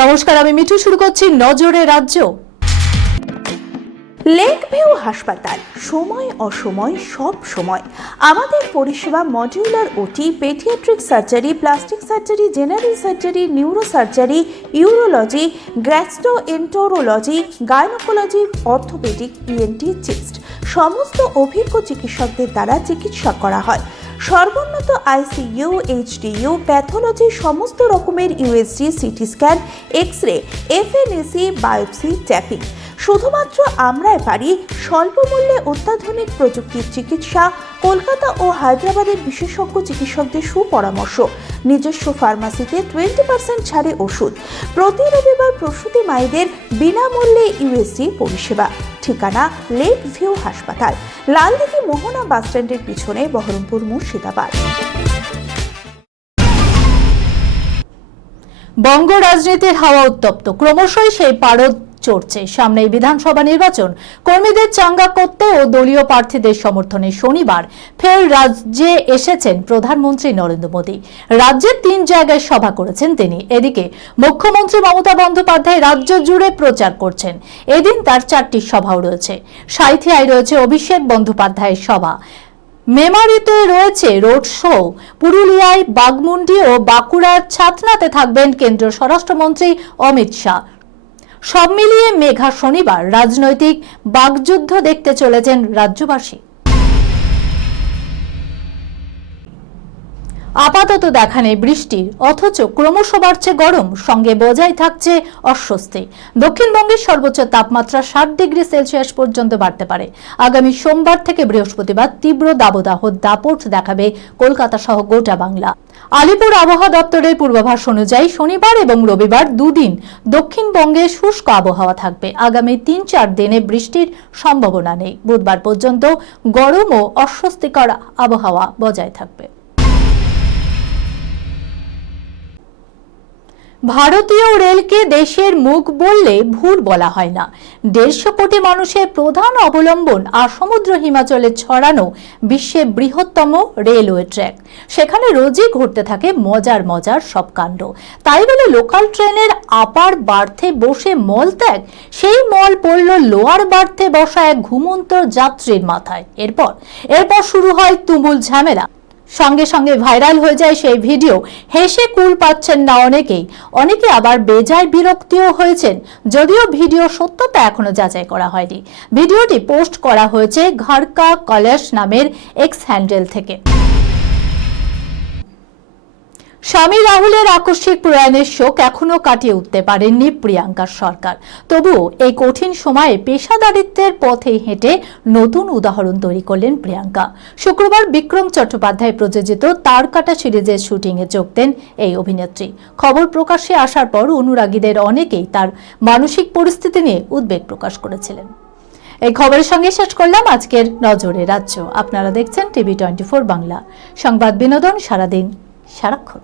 নমস্কার, আমি মিঠু। শুরু করছি নজরে রাজ্য। লেক ভিউ হাসপাতাল, সময় অসময় সব সময় আমাদের পরিষেবা modular OT, paediatric surgery, plastic surgery, general surgery, neuro surgery, urology, gastroenterology, gynaecology, orthopaedic, ENT, chest সমস্ত অভিজ্ঞ চিকিৎসকদের দ্বারা চিকিৎসা করা হয়। সর্বোন্নত আইসিইউ, এইচডিইউ, প্যাথোলজি, সমস্ত রকমের USG, CT scan, X ray, FNAC, biopsy, tapping. শুধুমাত্র আমরাই পারি স্বল্প মূল্যে অত্যাধুনিক প্রযুক্তির চিকিৎসা। কলকাতা ও হায়দ্রাবাদের বিশেষজ্ঞ চিকিৎসকদের সুপরামর্শ, নিজস্ব ফার্মাসিতে 20% ছাড়ে ওষুধ, প্রতি রবিবার প্রসূতি মায়েদের বিনামূল্যে ইউএসজি পরিষেবা। ঠিকানা লেক ভিউ হাসপাতাল, লালদিঘি মোহনা বাসস্ট্যান্ডের পিছনে, বহরমপুর, মুর্শিদাবাদ। বঙ্গ রাজনীতির হাওয়া উত্তপ্ত, ক্রমশই সেই পারদ চড়ছে। সামনেই বিধানসভা নির্বাচন, কর্মীদের চাঙ্গা করতে ও দলীয় প্রার্থীদের সমর্থনে শনিবার ফের রাজ্যে এসেছেন প্রধানমন্ত্রী নরেন্দ্র মোদী। রাজ্যের 3 জায়গায় সভা করেছেন তিনি। এদিকে মুখ্যমন্ত্রী মমতা বন্দ্যোপাধ্যায় রাজ্য জুড়ে প্রচার করছেন। এদিন তার 4টি সভাও রয়েছে। সাঁইথিয়ায় রয়েছে অভিষেক বন্দ্যোপাধ্যায়ের সভা, মেমারিতে রয়েছে রোড শো, পুরুলিয়ায় বাগমুন্ডি ও বাঁকুড়ার ছাতনাতে থাকবেন কেন্দ্রীয় স্বরাষ্ট্রমন্ত্রী অমিত শাহ। সব মিলিয়ে মেঘা শনিবার রাজনৈতিক বাগযুদ্ধ দেখতে চলেছেন রাজ্যবাসী। আপাতত দেখা নেই বৃষ্টির, অথচ ক্রমশ বাড়ছে গরম, সঙ্গে বজায় থাকছে অস্বস্তি। দক্ষিণবঙ্গের সর্বোচ্চ তাপমাত্রা 60 ডিগ্রি সেলসিয়াস পর্যন্ত বাড়তে পারে। আগামী সোমবার থেকে বৃহস্পতিবার তীব্র দাবদাহ দাপট দেখাবে কলকাতা সহ গোটা বাংলা। আলিপুর আবহাওয়া দপ্তরের পূর্বাভাস অনুযায়ী শনিবার এবং রবিবার 2 দিন দক্ষিণবঙ্গে শুষ্ক আবহাওয়া থাকবে। আগামী 3-4 দিনে বৃষ্টির সম্ভাবনা নেই। বুধবার পর্যন্ত গরম ও অস্বস্তিকর আবহাওয়া বজায় থাকবে। ভারতীয় রেলকে দেশের মুখ বললে ভুল বলা হয় না। 150 কোটি মানুষের প্রধান অবলম্বন আর সমুদ্র হিমাচলে ছড়ানো বিশ্বের বৃহত্তম রেলওয়ে ট্র্যাক। সেখানে রোজই ঘটতে থাকে মজার মজার সব কাণ্ড। তাই বলে লোকাল ট্রেনের আপার বার্থে বসে মলত্যাগ, সেই মল পড়ল লোয়ার বার্থে বসা এক ঘুমন্ত যাত্রীর মাথায়। এরপর শুরু হয় তুমুল ঝামেলা। সঙ্গে সঙ্গে ভাইরাল হয়ে যায় সেই ভিডিও। হেসে কুল পাচ্ছেন না অনেকে আবার বেজায় বিরক্তিও হয়েছেন। যদিও ভিডিও সত্যতা এখনো যাচাই করা হয়নি। ভিডিওটি পোস্ট করা হয়েছে ঘর কা কলশ নামের এক্স হ্যান্ডেল থেকে। স্বামী রাহুলের আকস্মিক প্রয়াণের শোক এখনো কাটিয়ে উঠতে পারেননি প্রিয়াঙ্কা সরকার। তবুও এই কঠিন সময়ে পেশাদারিত্বের পথে হেঁটে নতুন উদাহরণ তৈরি করলেন প্রিয়াঙ্কা। শুক্রবার বিক্রম চট্টোপাধ্যায় প্রযোজিত তারকাটা সিরিজের শুটিংয়ে যোগ দেন এই অভিনেত্রী। খবর প্রকাশ্যে আসার পর অনুরাগীদের অনেকেই তার মানসিক পরিস্থিতি নিয়ে উদ্বেগ প্রকাশ করেছিলেন। এই খবরের সঙ্গে শেষ করলাম আজকের নজরে রাজ্য। আপনারা দেখছেন টিভি 24 বাংলা, সংবাদ বিনোদন সারাদিন সারাক্ষণ।